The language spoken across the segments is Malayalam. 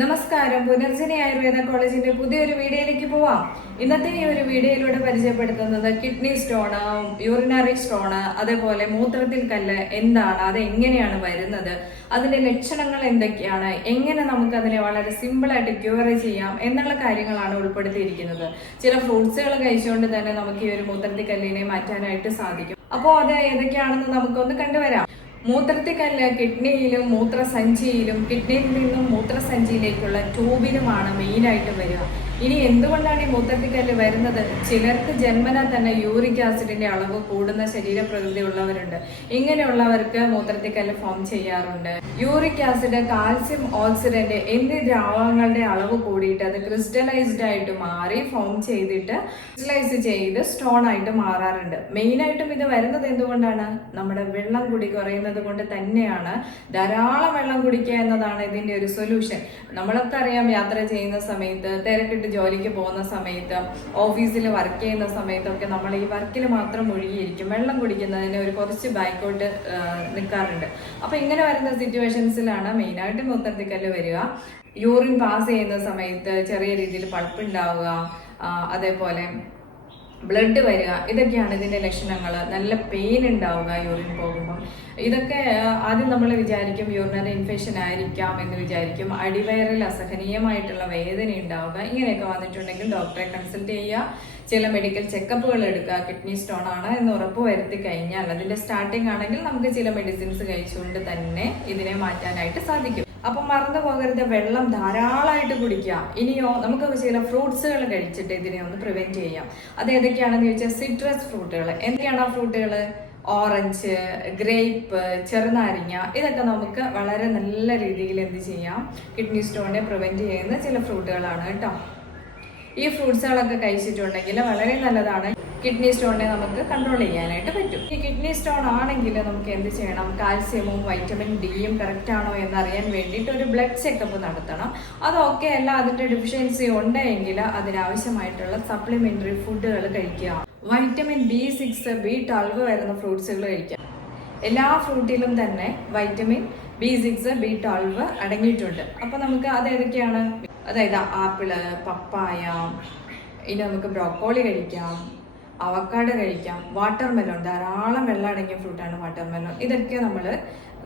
നമസ്കാരം. പുനർജനി ആയുർവേദ കോളേജിന്റെ പുതിയൊരു വീഡിയോയിലേക്ക് പോവാം. ഇന്നത്തെ ഈ ഒരു വീഡിയോയിലൂടെ പരിചയപ്പെടുത്തുന്നത് കിഡ്നി സ്റ്റോണ്, യൂറിനറി സ്റ്റോണ്, അതേപോലെ മൂത്രത്തിൽ കല്ല് എന്താണ്, അത് എങ്ങനെയാണ് വരുന്നത്, അതിന്റെ ലക്ഷണങ്ങൾ എന്തൊക്കെയാണ്, എങ്ങനെ നമുക്ക് അതിനെ വളരെ സിമ്പിൾ ആയിട്ട് ക്യൂർ ചെയ്യാം എന്നുള്ള കാര്യങ്ങളാണ് ഉൾപ്പെടുത്തിയിരിക്കുന്നത്. ചില ഫ്രൂട്ട്സുകൾ കഴിച്ചുകൊണ്ട് തന്നെ നമുക്ക് ഈ ഒരു മൂത്രത്തിൽ കല്ലിനെ മാറ്റാനായിട്ട് സാധിക്കും. അപ്പോൾ അത് ഏതൊക്കെയാണെന്ന് നമുക്കൊന്ന് കണ്ടുവരാം. മൂത്രത്തിക്കല്ല് കിഡ്നിയിലും മൂത്രസഞ്ചിയിലും കിഡ്നിയിൽ നിന്നും മൂത്രസഞ്ചിയിലേക്കുള്ള ട്യൂബിലുമാണ് മെയിനായിട്ട് വരിക. ഇനി എന്തുകൊണ്ടാണ് ഈ മൂത്രത്തിക്കല്ല് വരുന്നത്? ചിലർക്ക് ജന്മന തന്നെ യൂറിക് ആസിഡിന്റെ അളവ് കൂടുന്ന ശരീരപ്രകൃതി ഉള്ളവരുണ്ട്. ഇങ്ങനെയുള്ളവർക്ക് മൂത്രത്തിക്കല്ല് ഫോം ചെയ്യാറുണ്ട്. യൂറിക് ആസിഡ്, കാൽസ്യം ഓക്സിഡന്റ് എന്നീ ദ്രാവകങ്ങളുടെ അളവ് കൂടിയിട്ട് അത് ക്രിസ്റ്റലൈസ്ഡ് ആയിട്ട് മാറി ഫോം ചെയ്തിട്ട് ക്രിസ്റ്റലൈസ് ചെയ്ത് സ്റ്റോൺ ആയിട്ട് മാറാറുണ്ട്. മെയിനായിട്ടും ഇത് വരുന്നത് എന്തുകൊണ്ടാണ്? നമ്മുടെ വെള്ളം കുടി കുറയുന്നത് കൊണ്ട് തന്നെയാണ്. ധാരാളം വെള്ളം കുടിക്കുക എന്നതാണ് ഇതിന്റെ ഒരു സൊല്യൂഷൻ. നമ്മളൊക്കെ അറിയാം, യാത്ര ചെയ്യുന്ന സമയത്ത്, തിരക്കിട്ട് ജോലിക്ക് പോകുന്ന സമയത്ത്, ഓഫീസിൽ വർക്ക് ചെയ്യുന്ന സമയത്തൊക്കെ നമ്മൾ ഈ വർക്കിൽ മാത്രം മുഴുകിയിരിക്കും. വെള്ളം കുടിക്കുന്നതിന് ഒരു കുറച്ച് ബാക്കോട്ട് നിൽക്കാറുണ്ട്. അപ്പൊ ഇങ്ങനെ വരുന്ന സിറ്റുവേഷൻസിലാണ് മെയിനായിട്ട് മൂത്രത്തിക്കല്ല് വരിക. യൂറിൻ പാസ് ചെയ്യുന്ന സമയത്ത് ചെറിയ രീതിയിൽ പഴുപ്പുണ്ടാവുക, അതേപോലെ ബ്ലഡ് വരിക, ഇതൊക്കെയാണ് ഇതിന്റെ ലക്ഷണങ്ങൾ. നല്ല പെയിൻ ഉണ്ടാവുക യൂറിൻ പോകുമ്പം. ഇതൊക്കെ ആദ്യം നമ്മൾ വിചാരിക്കും യൂറിനറി ഇൻഫെക്ഷൻ ആയിരിക്കാം എന്ന് വിചാരിക്കും. അടിവയറിൽ അസഹനീയമായിട്ടുള്ള വേദന ഉണ്ടാവുക, ഇങ്ങനെയൊക്കെ വന്നിട്ടുണ്ടെങ്കിൽ ഡോക്ടറെ കൺസൾട്ട് ചെയ്യുക. ചില മെഡിക്കൽ ചെക്കപ്പുകൾ എടുക്കുക. കിഡ്നി സ്റ്റോൺ ആണ് എന്ന് ഉറപ്പ് വരുത്തി കഴിഞ്ഞാൽ, അതിന്റെ സ്റ്റാർട്ടിംഗ് ആണെങ്കിൽ നമുക്ക് ചില മെഡിസിൻസ് കഴിച്ചുകൊണ്ട് തന്നെ ഇതിനെ മാറ്റാനായിട്ട് സാധിക്കും. അപ്പൊ മറന്നു പോകരുത്, വെള്ളം ധാരാളമായിട്ട് കുടിക്കുക. ഇനിയോ നമുക്ക് ചില ഫ്രൂട്ട്സുകൾ കഴിച്ചിട്ട് ഇതിനെ ഒന്ന് പ്രിവെന്റ് ചെയ്യാം. അത് ഏതൊക്കെയാണെന്ന് ചോദിച്ചാൽ സിട്രസ് ഫ്രൂട്ടുകൾ. എന്തൊക്കെയാണ് ആ ഫ്രൂട്ടുകൾ? ഓറഞ്ച്, ഗ്രേപ്പ്, ചെറുനാരങ്ങ, ഇതൊക്കെ നമുക്ക് വളരെ നല്ല രീതിയിൽ എന്ത് ചെയ്യാം, കിഡ്നി സ്റ്റോണിനെ പ്രിവെന്റ് ചെയ്യുന്ന ചില ഫ്രൂട്ടുകളാണ് കേട്ടോ. ഈ ഫ്രൂട്ട്സുകളൊക്കെ കഴിച്ചിട്ടുണ്ടെങ്കിൽ വളരെ നല്ലതാണ്. കിഡ്നി സ്റ്റോണിനെ നമുക്ക് കൺട്രോൾ ചെയ്യാനായിട്ട് പറ്റും. ഈ കിഡ്നി സ്റ്റോൺ ആണെങ്കിൽ നമുക്ക് എന്ത് ചെയ്യണം? കാൽസ്യവും വൈറ്റമിൻ ഡിയും കറക്റ്റ് ആണോ എന്നറിയാൻ വേണ്ടിയിട്ട് ഒരു ബ്ലഡ് ചെക്കപ്പ് നടത്തണം. അതൊക്കെ അല്ല, അതിന്റെ ഡെഫിഷ്യൻസി ഉണ്ടെങ്കിൽ അതിനാവശ്യമായിട്ടുള്ള സപ്ലിമെന്ററി ഫുഡുകൾ കഴിക്കുക. വൈറ്റമിൻ B6, B12 വരുന്ന ഫ്രൂട്ട്സുകൾ കഴിക്കുക. എല്ലാ ഫ്രൂട്ടിലും തന്നെ വൈറ്റമിൻ B6, B12 അടങ്ങിയിട്ടുണ്ട്. അപ്പൊ നമുക്ക് അത് ഏതൊക്കെയാണ്? അതായത് ആപ്പിള്, പപ്പായ, ഇനി നമുക്ക് ബ്രോക്കോളി കഴിക്കാം, അവക്കാഡോ കഴിക്കാം, വാട്ടർമെലോൺ, ധാരാളം വെള്ളം അടങ്ങിയ ഫ്രൂട്ടാണ് വാട്ടർമെലോൺ. ഇതൊക്കെ നമ്മൾ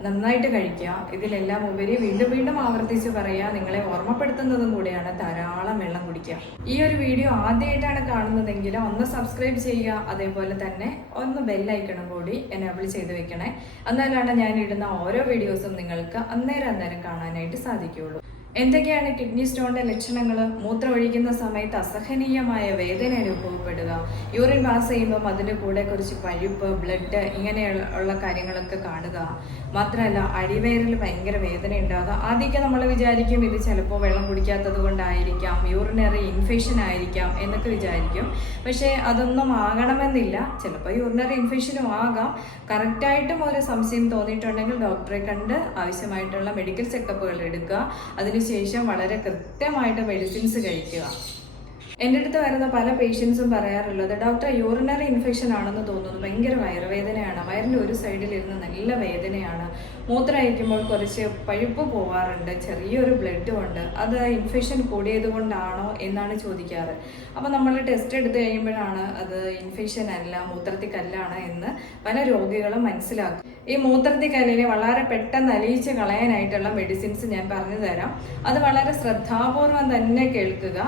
നന്നായിട്ട് കഴിക്കുക. ഇതിലെല്ലാം ഉപരി വീണ്ടും വീണ്ടും ആവർത്തിച്ച് പറയുക, നിങ്ങളെ ഓർമ്മപ്പെടുത്തുന്നതും കൂടെയാണ് ധാരാളം വെള്ളം കുടിക്കുക. ഈ ഒരു വീഡിയോ ആദ്യമായിട്ടാണ് കാണുന്നതെങ്കിൽ ഒന്ന് സബ്സ്ക്രൈബ് ചെയ്യുക. അതേപോലെ തന്നെ ഒന്ന് ബെല്ലൈക്കണം കൂടി എനേബിൾ ചെയ്ത് വെക്കണേ. എന്നാലാണ് ഞാൻ ഇടുന്ന ഓരോ വീഡിയോസും നിങ്ങൾക്ക് അന്നേരം കാണാനായിട്ട് സാധിക്കുകയുള്ളൂ. എന്തൊക്കെയാണ് കിഡ്നി സ്റ്റോണിന്റെ ലക്ഷണങ്ങൾ? മൂത്രം ഒഴിക്കുന്ന സമയത്ത് അസഹനീയമായ വേദന അനുഭവപ്പെടുക, യൂറിൻ പാസ് ചെയ്യുമ്പോൾ അതിൻ്റെ കൂടെ കുറച്ച് പഴുപ്പ്, ബ്ലഡ്, ഇങ്ങനെയുള്ള കാര്യങ്ങളൊക്കെ കാണുക. മാത്രമല്ല അടിവയറിൽ ഭയങ്കര വേദന ഉണ്ടാകുക. ആദ്യമൊക്കെ നമ്മൾ വിചാരിക്കും ഇത് ചിലപ്പോൾ വെള്ളം കുടിക്കാത്തത് കൊണ്ടായിരിക്കാം, യൂറിനറി ഇൻഫെക്ഷൻ ആയിരിക്കാം എന്നൊക്കെ വിചാരിക്കും. പക്ഷേ അതൊന്നും ആകണമെന്നില്ല. ചിലപ്പോൾ യൂറിനറി ഇൻഫെക്ഷനും ആകാം. കറക്റ്റായിട്ടും ഒരു സംശയം തോന്നിയിട്ടുണ്ടെങ്കിൽ ഡോക്ടറെ കണ്ട് ആവശ്യമായിട്ടുള്ള മെഡിക്കൽ ചെക്കപ്പുകൾ എടുക്കുക. അതിനുശേഷം വളരെ കൃത്യമായിട്ട് മെഡിസിൻസ് കഴിക്കുക. എൻ്റെ അടുത്ത് വരുന്ന പല പേഷ്യൻസും പറയാറുള്ളത്, ഡോക്ടർ യൂറിനറി ഇൻഫെക്ഷൻ ആണെന്ന് തോന്നുന്നു, ഭയങ്കര വയറുവേദനയാണ്, വയറിൻ്റെ ഒരു സൈഡിലിരുന്ന് നല്ല വേദനയാണ്, മൂത്രം അയക്കുമ്പോൾ കുറച്ച് പഴുപ്പ് പോവാറുണ്ട്, ചെറിയൊരു ബ്ലഡും ഉണ്ട്, അത് ഇൻഫെക്ഷൻ കൂടിയത് കൊണ്ടാണോ എന്നാണ് ചോദിക്കാറ്. അപ്പോൾ നമ്മൾ ടെസ്റ്റ് എടുത്ത് കഴിയുമ്പോഴാണ് അത് ഇൻഫെക്ഷൻ അല്ല, മൂത്രത്തിക്കല്ലാണ് എന്ന് പല രോഗികളും മനസ്സിലാക്കും. ഈ മൂത്രത്തിക്കല്ലിനെ വളരെ പെട്ടെന്ന് അലിയിച്ച് കളയാനായിട്ടുള്ള മെഡിസിൻസ് ഞാൻ പറഞ്ഞു തരാം. അത് വളരെ ശ്രദ്ധാപൂർവം തന്നെ കേൾക്കുക.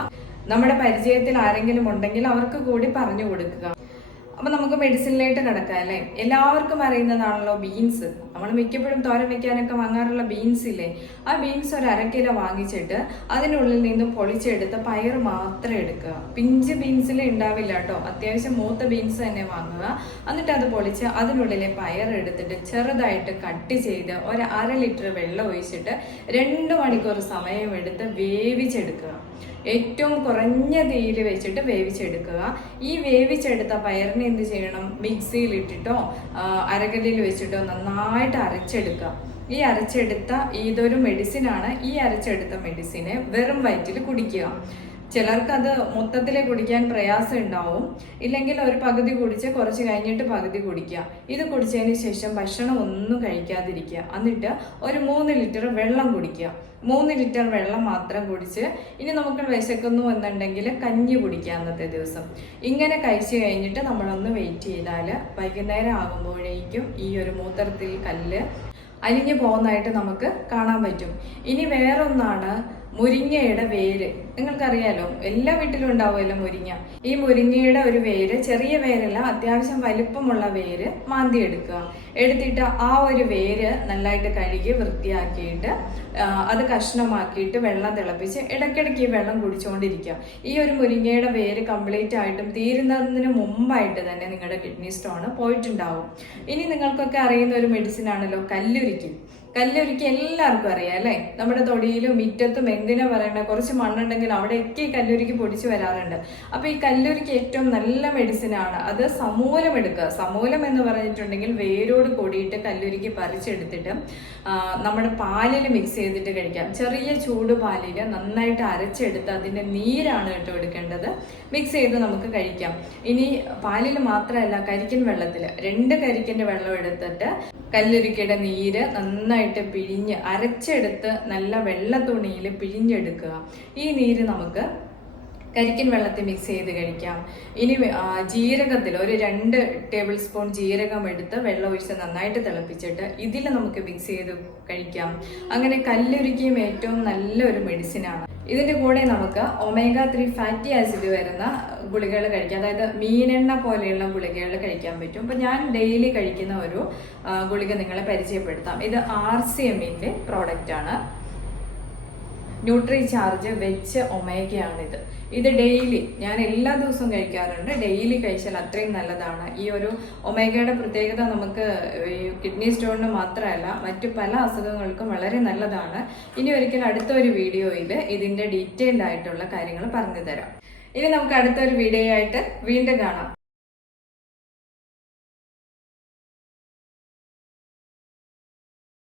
നമ്മുടെ പരിചയത്തിൽ ആരെങ്കിലും ഉണ്ടെങ്കിൽ അവർക്ക് കൂടി പറഞ്ഞു കൊടുക്കുക. അപ്പൊ നമുക്ക് മെഡിസിനിലായിട്ട് കിടക്കാം അല്ലേ. എല്ലാവർക്കും അറിയുന്നതാണല്ലോ ബീൻസ്. നമ്മൾ മിക്കപ്പോഴും തോരൻ വെക്കാനൊക്കെ വാങ്ങാറുള്ള ബീൻസ് ഇല്ലേ, ആ ബീൻസ് ഒരു 1/2 കിലോ വാങ്ങിച്ചിട്ട് അതിനുള്ളിൽ നിന്നും പൊളിച്ചെടുത്ത് പയർ മാത്രം എടുക്കുക. പിഞ്ച് ബീൻസിൽ ഉണ്ടാവില്ല കേട്ടോ, അത്യാവശ്യം മൂത്ത ബീൻസ് തന്നെ വാങ്ങുക. എന്നിട്ട് അത് പൊളിച്ച് അതിനുള്ളിലെ പയർ എടുത്തിട്ട് ചെറുതായിട്ട് കട്ട് ചെയ്ത് ഒരു 1/2 ലിറ്റർ വെള്ളം ഒഴിച്ചിട്ട് 2 മണിക്കൂർ സമയം എടുത്ത് വേവിച്ചെടുക്കുക. ഏറ്റവും കുറഞ്ഞ തീയിൽ വെച്ചിട്ട് വേവിച്ചെടുക്കുക. ഈ വേവിച്ചെടുത്ത പയറിനെ എന്ത് ചെയ്യണം? മിക്സിയിൽ ഇട്ടിട്ടോ അരകല്ലിൽ വെച്ചിട്ടോ നന്നായിട്ട് അരച്ചെടുക്കുക. ഈ അരച്ചെടുത്ത ഇതൊരു മെഡിസിനാണ്. ഈ അരച്ചെടുത്ത മെഡിസിനെ വെറും വയറ്റിൽ കുടിക്കുക. ചിലർക്ക് അത് മൊത്തത്തിൽ കുടിക്കാൻ പ്രയാസം ഉണ്ടാവും. ഇല്ലെങ്കിൽ ഒരു പകുതി കുടിച്ച് കുറച്ച് കഴിഞ്ഞിട്ട് പകുതി കുടിക്കുക. ഇത് കുടിച്ചതിന് ശേഷം ഭക്ഷണം ഒന്നും കഴിക്കാതിരിക്കുക. എന്നിട്ട് ഒരു 3 ലിറ്റർ വെള്ളം കുടിക്കുക. 3 ലിറ്റർ വെള്ളം മാത്രം കുടിച്ച് ഇനി നമുക്ക് വിശക്കുന്നു എന്നുണ്ടെങ്കിൽ കഞ്ഞി കുടിക്കുക അന്നത്തെ ദിവസം. ഇങ്ങനെ കഴിച്ചു കഴിഞ്ഞിട്ട് നമ്മളൊന്ന് വെയിറ്റ് ചെയ്താൽ വൈകുന്നേരം ആകുമ്പോഴേക്കും ഈ ഒരു മൂത്രത്തിൽ കല്ല് അലിഞ്ഞു പോകുന്നതായിട്ട് നമുക്ക് കാണാൻ പറ്റും. ഇനി വേറൊന്നാണ് മുരിങ്ങയുടെ വേര്. നിങ്ങൾക്കറിയാലോ, എല്ലാ വീട്ടിലും ഉണ്ടാവുമല്ലോ മുരിങ്ങ. ഈ മുരിങ്ങയുടെ ഒരു വേര്, ചെറിയ വേരല്ല, അത്യാവശ്യം വലിപ്പമുള്ള വേര് മാന്തി എടുക്കുക. എടുത്തിട്ട് ആ ഒരു വേര് നന്നായിട്ട് കഴുകി വൃത്തിയാക്കിയിട്ട് അത് കഷ്ണമാക്കിയിട്ട് വെള്ളം തിളപ്പിച്ച് ഇടയ്ക്കിടയ്ക്ക് ഈ വെള്ളം കുടിച്ചുകൊണ്ടിരിക്കുക. ഈ ഒരു മുരിങ്ങയുടെ വേര് കംപ്ലീറ്റ് ആയിട്ടും തീരുന്നതിന് മുമ്പായിട്ട് തന്നെ നിങ്ങളുടെ കിഡ്നി സ്റ്റോൺ പോയിട്ടുണ്ടാവും. ഇനി നിങ്ങൾക്കൊക്കെ അറിയുന്ന ഒരു മെഡിസിൻ ആണല്ലോ കല്ലുരുക്കി. കല്ലുരുക്കി എല്ലാവർക്കും അറിയാം അല്ലേ? നമ്മുടെ തൊടിയിലും മിറ്റത്തും എന്തിനാ പറയണേ, കുറച്ച് മണ്ണുണ്ടെങ്കിൽ അവിടെയൊക്കെ ഈ കല്ലുരുക്കി പൊടിച്ചു വരാറുണ്ട്. അപ്പൊ ഈ കല്ലുരുക്കി ഏറ്റവും നല്ല മെഡിസിൻ ആണ്. അത് സമൂലം എടുക്കുക. സമൂലം എന്ന് പറഞ്ഞിട്ടുണ്ടെങ്കിൽ വേരോട് കൂടിയിട്ട് കല്ലുരുക്കി പറിച്ചെടുത്തിട്ട് നമ്മുടെ പാലിൽ മിക്സ് ചെയ്തിട്ട് കഴിക്കാം. ചെറിയ ചൂട് പാലിൽ നന്നായിട്ട് അരച്ചെടുത്ത് അതിന്റെ നീരാണ് കേട്ടോ എടുക്കേണ്ടത്. മിക്സ് ചെയ്ത് നമുക്ക് കഴിക്കാം. ഇനി പാലിൽ മാത്രമല്ല, കരിക്കിൻ വെള്ളത്തിൽ 2 കരിക്കിന്റെ വെള്ളം എടുത്തിട്ട് കല്ലുരുക്കിയുടെ നീര് നന്നായിട്ട് പിഴിഞ്ഞ് അരച്ചെടുത്ത് നല്ല വെള്ള തുണിയിൽ പിഴിഞ്ഞെടുക്കുക. ഈ നീര് നമുക്ക് കരിക്കിൻ വെള്ളത്തിൽ മിക്സ് ചെയ്ത് കഴിക്കാം. ഇനി ജീരകത്തിൽ ഒരു 2 ടേബിൾ സ്പൂൺ ജീരകം എടുത്ത് വെള്ളം ഒഴിച്ച് നന്നായിട്ട് തിളപ്പിച്ചിട്ട് ഇതിൽ നമുക്ക് മിക്സ് ചെയ്ത് കഴിക്കാം. അങ്ങനെ കല്ലുരുക്കിയും ഏറ്റവും നല്ലൊരു മെഡിസിനാണ്. ഇതിന്റെ കൂടെ നമുക്ക് omega-3 ഫാറ്റി ആസിഡ് വരുന്ന ഗുളികകൾ കഴിക്കാം. അതായത് മീനെണ്ണ പോലെയുള്ള ഗുളികകൾ കഴിക്കാൻ പറ്റും. അപ്പൊ ഞാൻ ഡെയിലി കഴിക്കുന്ന ഒരു ഗുളിക നിങ്ങളെ പരിചയപ്പെടുത്താം. ഇത് RCMന്റെ പ്രോഡക്റ്റ് ആണ്. ന്യൂട്രി ചാർജ് വെച്ച് ഒമേഗയാണിത്. ഇത് ഡെയിലി ഞാൻ എല്ലാ ദിവസവും കഴിക്കാറുണ്ട്. ഡെയിലി കഴിച്ചാൽ അത്രയും നല്ലതാണ്. ഈ ഒരു ഒമേഗയുടെ പ്രത്യേകത നമുക്ക് ഈ കിഡ്നി സ്റ്റോണിന് മാത്രമല്ല മറ്റു പല അസുഖങ്ങൾക്കും വളരെ നല്ലതാണ്. ഇനി ഒരിക്കൽ അടുത്തൊരു വീഡിയോയിൽ ഇതിന്റെ ഡീറ്റെയിൽഡ് ആയിട്ടുള്ള കാര്യങ്ങൾ പറഞ്ഞു തരാം. ഇനി നമുക്ക് അടുത്തൊരു വീഡിയോ ആയിട്ട് വീണ്ടും കാണാം.